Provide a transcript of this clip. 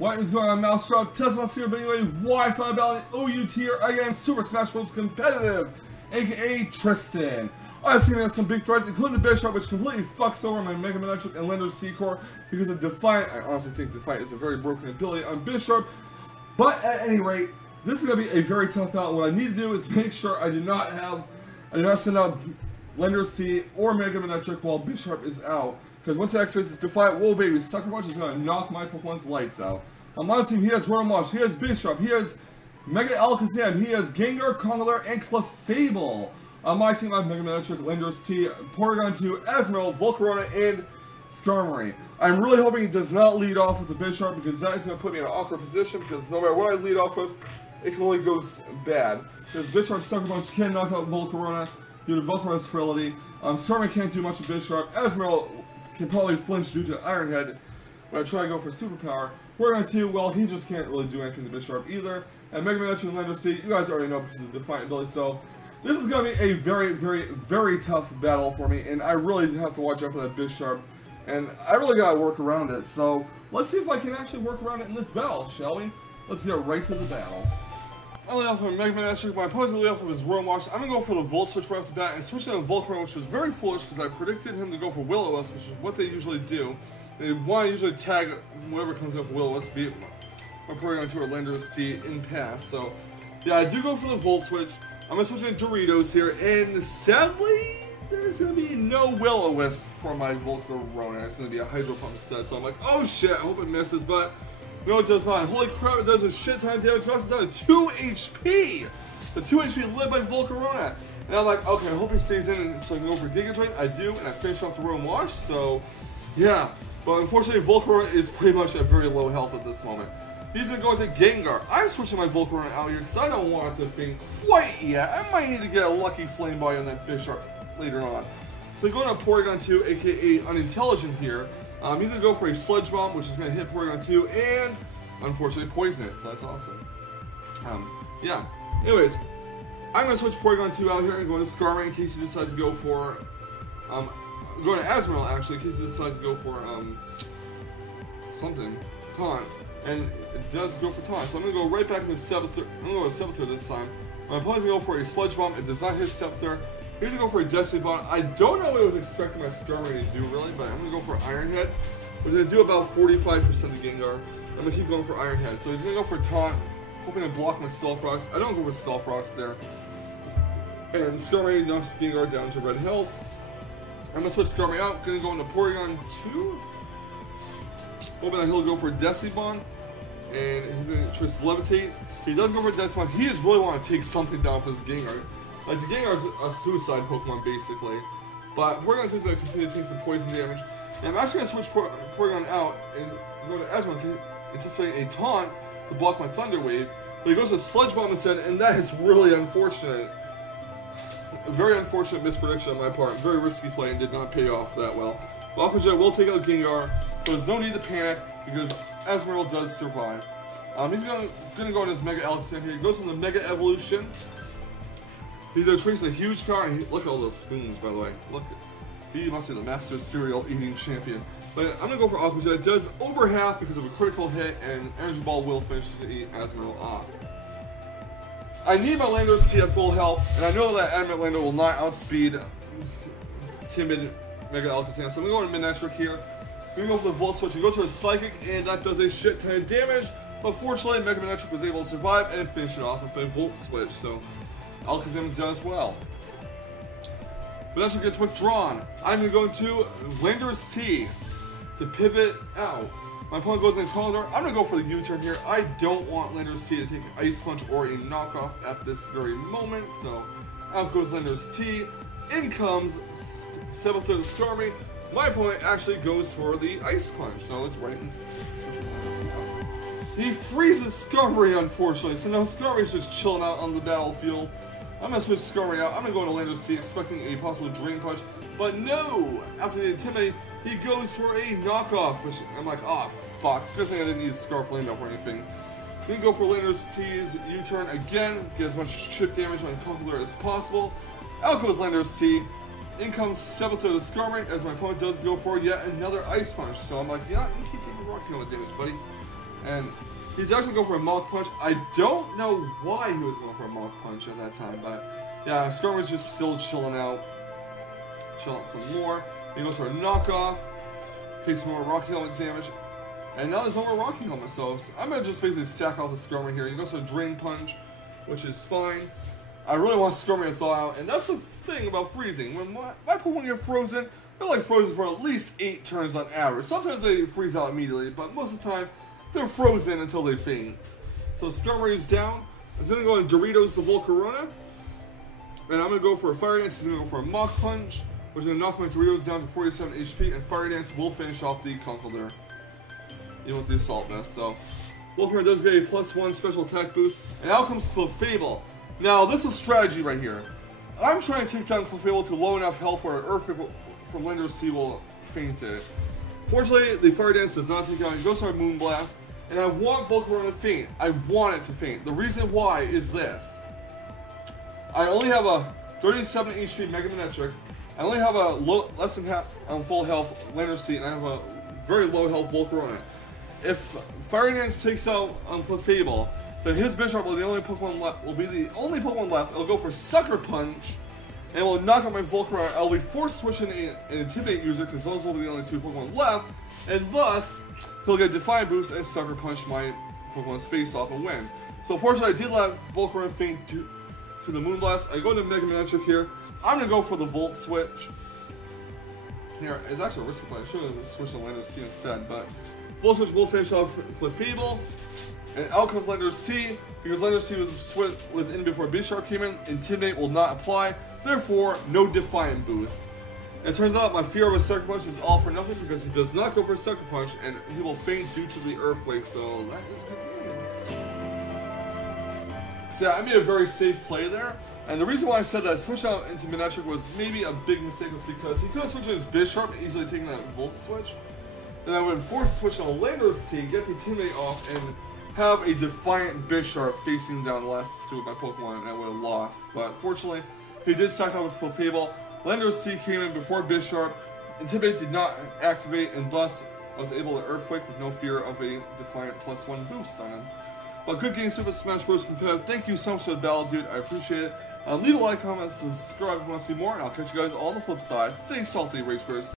What is going on, Mousetrap? Teslamouse here, bringing you a Wi-Fi Battle OUT here against Super Smash Bros. Competitive, aka Tristan. I've seen some big threats, including the Bishop, which completely fucks over my Mega Manectric and Lender's T-Core because of Defiant. I honestly think Defiant is a very broken ability on Bishop. But at any rate, this is going to be a very tough battle. What I need to do is make sure I do not send out Lender's T or Mega Manectric while Bishop is out. Because once it activates this Defiant, whoa baby, Sucker Punch is going to knock my Pokemon's lights out. On my team, he has Wormwash, he has Bishop, he has Mega Aalakazam, he has Gengar, Congelar, and Clefable. On my team, I have Mega Manectric, Lender's T, Porygon 2, Asmodee, Volcarona, and Skarmory. I'm really hoping he does not lead off with the Bishop because that is going to put me in an awkward position because no matter what I lead off with, it can only go bad. Because Bishop Sucker Punch can knock out Volcarona due to Volcarona's frailty. Skarmory can't do much with Bishop. Asmodee can probably flinch due to Iron Head when I try to go for Superpower. Porygon 2, well, he just can't really do anything to Bishop either. And Mega Manectric and Lender's T, you guys already know because of the Defiant ability, so this is going to be a very, very, very tough battle for me, and I really have to watch out for that Bishop, and I really got to work around it. So let's see if I can actually work around it in this battle, shall we? Let's get right to the battle. I lead off with Mega Manectric, my opponent's going to lead off with his Wormwash. I'm going to go for the Volt Switch right off the bat and switch to Volcarona, which was very foolish because I predicted him to go for Will-O-Wisp, which is what they usually do. They want to usually tag whatever comes up with Will-O-Wisp, be it my Porygon 2 or Lender's T in pass. So yeah, I do go for the Volt Switch. I'm going to switch to Doritos here, and sadly, there's going to be no Will-O-Wisp for my Volcarona. It's going to be a Hydro Pump instead. So I'm like, oh shit, I hope it misses, but no, it does not. Holy crap, it does a shit ton of damage. It's also done 2 HP. The 2 HP led by Volcarona. And I'm like, okay, I hope he stays in so I can go for Giga Drain. I do, and I finish off the Wormwash, so yeah. But unfortunately, Volcarona is pretty much at very low health at this moment. He's going to go into Gengar. I'm switching my Volcarona out here because I don't want it to think quite yet. I might need to get a lucky Flame Body on that Bishop later on. So going to Porygon 2, aka Unintelligent here. He's going to go for a Sludge Bomb, which is going to hit Porygon 2 and, unfortunately, poison it. So that's awesome. Yeah. Anyways, I'm going to switch Porygon 2 out here and go into Skarmory in case he decides to go for, going to Asmodee actually, in case he decides to go for, something. Taunt. And it does go for Taunt. So I'm going to go right back into Scepter. I'm going to go with Scepter this time. My opponent's going to go for a Sludge Bomb. It does not hit Scepter. He's going to go for a Destiny Bond. I don't know what I was expecting my Skarmory to do really, but I'm going to go for Iron Head, which is going to do about 45% of Gengar. I'm going to keep going for Iron Head. So he's going to go for Taunt, hoping to block my Stealth Rocks. I don't go for Stealth Rocks there. And Skarmory knocks Gengar down to red health. I'm going to switch Skarmory out. Going to go into Porygon 2. Hoping that he'll go for Destiny Bond. And he's going to try to Levitate. He does go for Destiny Bond. He just really want to take something down for this Gengar. Like, the Gengar is a suicide Pokemon, basically. But Porygon 2 is going to continue to take some poison damage. And I'm actually going to switch Porygon out and go to Asmodee, anticipating a Taunt to block my Thunder Wave. But he goes to Sludge Bomb instead, and that is really unfortunate. A very unfortunate misprediction on my part. Very risky play and did not pay off that well. Aquajet will take out Gengar, so there's no need to panic because Asmodee does survive. He's going to go in his Mega Aalakazam here. He goes from the Mega Evolution. He's going to trace a huge power. And look at all those spoons, by the way. Look, he must be the master cereal eating champion. But I'm going to go for Aquajet. It does over half because of a critical hit, and Energy Ball will finish the Asmodee off. I need my Lender's T at full health, and I know that Adamant Lander will not outspeed timid Mega Aalakazam. So I'm going to go into Manectric here. I'm going to go for the Volt Switch. He goes for a Psychic, and that does a shit ton of damage. But fortunately, Mega Manectric was able to survive and finish it off with a Volt Switch. So Alakazam is done as well. Manectric gets withdrawn. I'm going to go into Lender's T to pivot out. My opponent goes in Congelar. I'm going to go for the U-turn here. I don't want Lender's T to take an Ice Punch or a knockoff at this very moment. So out goes Lender's T. In comes Sepultura to Skarmory. My opponent actually goes for the Ice Punch. So it's right in. He freezes Skarmory, unfortunately. So now Skarmory's just chilling out on the battlefield. I'm going to switch Skarmory out. I'm going to go into Lender's T, expecting a possible Drain Punch. But no! After the Intimidate, he goes for a knockoff, which I'm like, oh fuck. Good thing I didn't need Scarf Flame off or anything. Then go for Lender's T's U-turn again, get as much chip damage on Congelar as possible. Out goes Lender's T. In comes Sepultura to Skarmory, as my opponent does go for yet another Ice Punch. So I'm like, yeah, you keep taking rock damage, buddy. And he's actually going for a Mach Punch. I don't know why he was going for a Mach Punch at that time, but yeah, Skirmish is just still chilling out. Chilling out some more. He goes for a knockoff. Takes some more Rocky Helmet damage. And now there's no more Rocky Helmet, so I'm going to just basically stack out the Skirmish here. He goes for a Drain Punch, which is fine. I really want Skirmish to all out, and that's the thing about freezing. When my Pokemon get frozen, they're like frozen for at least 8 turns on average. Sometimes they freeze out immediately, but most of the time, they're frozen until they faint. So Skirmish is down. I'm going to go in Doritos the Volcarona. And I'm going to go for a Fire Dance. He's going to go for a Mach Punch, which is going to knock my Doritos down to 47 HP. And Fire Dance will finish off the Conkeldurr, even with the Assault Vest. So Volcarona does get a +1 special attack boost. And out comes Clefable. Now, this is strategy right here. I'm trying to take down Clefable to low enough health where Earthquake from Lender's Sea will faint it. Fortunately, the Fire Dance does not take out. It goes for a Moonblast. And I want Volcarona to faint. I want it to faint. The reason why is this. I only have a 37 HP Mega Manectric. I only have a less than half full health Lender's Sea, and I have a very low health Volcarona. If Fire Dance takes out Clefable, then his Bisharp will be the only Pokemon left. It'll go for Sucker Punch, and it will knock out my Volcarona. I'll be forced switching an Intimidate user because those will be the only 2 Pokemon left, and thus he'll get Defiant Boost and Sucker Punch my Pokemon's face off and win. So fortunately, I did let Volcarona faint to the Moonblast. I go to Mega Manectric here. I'm going to go for the Volt Switch. Here, it's actually a risky play. I should have switched to Lender's Sea instead, but Volt Switch will finish off Clefable. And out comes Lender's Sea. Because Lender's Sea was in before Bisharp came in, Intimidate will not apply. Therefore, no Defiant Boost. It turns out my fear of a Sucker Punch is all for nothing because he does not go for a Sucker Punch and he will faint due to the Earthquake, so that is good. So yeah, I made a very safe play there. And the reason why I said that switch out into Manectric was maybe a big mistake was because he could have switched in his Bisharp and easily taken that Volt Switch. Then I would have forced to switch on a Lender's Sea, get the Intimidate off, and have a Defiant Bisharp facing down the last 2 of my Pokemon, and I would have lost. But fortunately, he did stack out with Clefable. Lender's Sea came in before Bisharp. Intimidate did not activate, and thus I was able to Earthquake with no fear of a Defiant +1 boost on him. But good game, Super Smash Bros. Competitive. Thank you so much for the battle, dude. I appreciate it. Leave a like, comment, subscribe if you want to see more, and I'll catch you guys all on the flip side. Stay salty, Rage Queers.